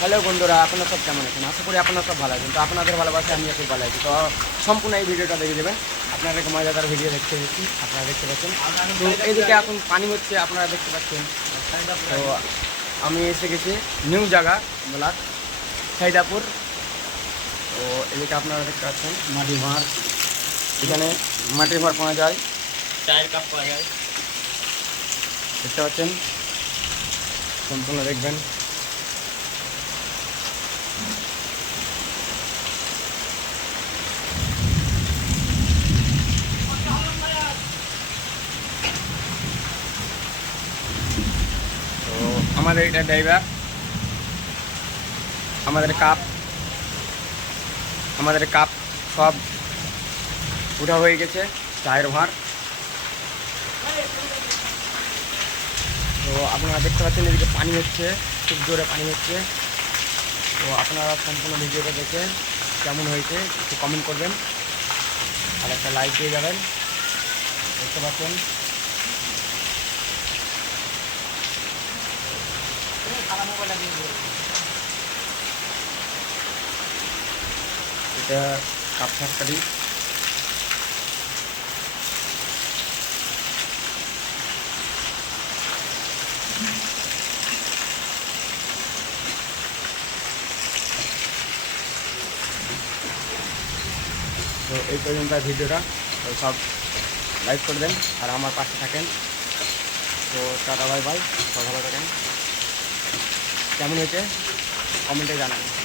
Hello বন্ধুরা, আপনারা সব কেমন আছেন? আশা করি আপনারা সব ভালো আছেন। তো আপনাদের ভালোবাসে আমি খুব ভালো আছি। তো সম্পূর্ণ এই ভিডিওটা দেখে দেবেন। আপনাদেরকে মজাদার ভিডিও দেখতে এসেছি, আপনারা দেখতে পাচ্ছেন। তো এদিকে এখন পানি হচ্ছে, আপনারা দেখতে পাচ্ছেন। তো আমি এসে গেছি নিউ জায়গা ব্লক সাইদাপুর। তো এদিকে আপনারা দেখতে পাচ্ছেন মাটির ভাঁড়। এখানে মাটির ভাঁড় পাওয়া যায়, চায়ের কাপ পাওয়া যায়, দেখতে পাচ্ছেন। সম্পূর্ণ দেখবেন। তো আমাদের এটা ড্রাইভার, আমাদের কাপ সব উঠা হয়ে গেছে, চায়ের ভাঁড়। তো আপনারা দেখতে পাচ্ছেন এদিকে পানি হচ্ছে, খুব জোরে পানি হচ্ছে। তো আপনারা সম্পূর্ণ ভিডিওটা দেখে কেমন হয়েছে একটু কমেন্ট করবেন আর একটা লাইক দিয়ে যাবেন। দেখতে পাচ্ছেন এটা কাপ ফ্যাক্টরি। তো এই পর্যন্ত ভিডিওটা, তো সব লাইক করবেন আর আমার পাশে থাকেন। তো টাটা বাই বাই, সব ভালো থাকেন। কেমন হয়েছে কমেন্টে জানাবেন।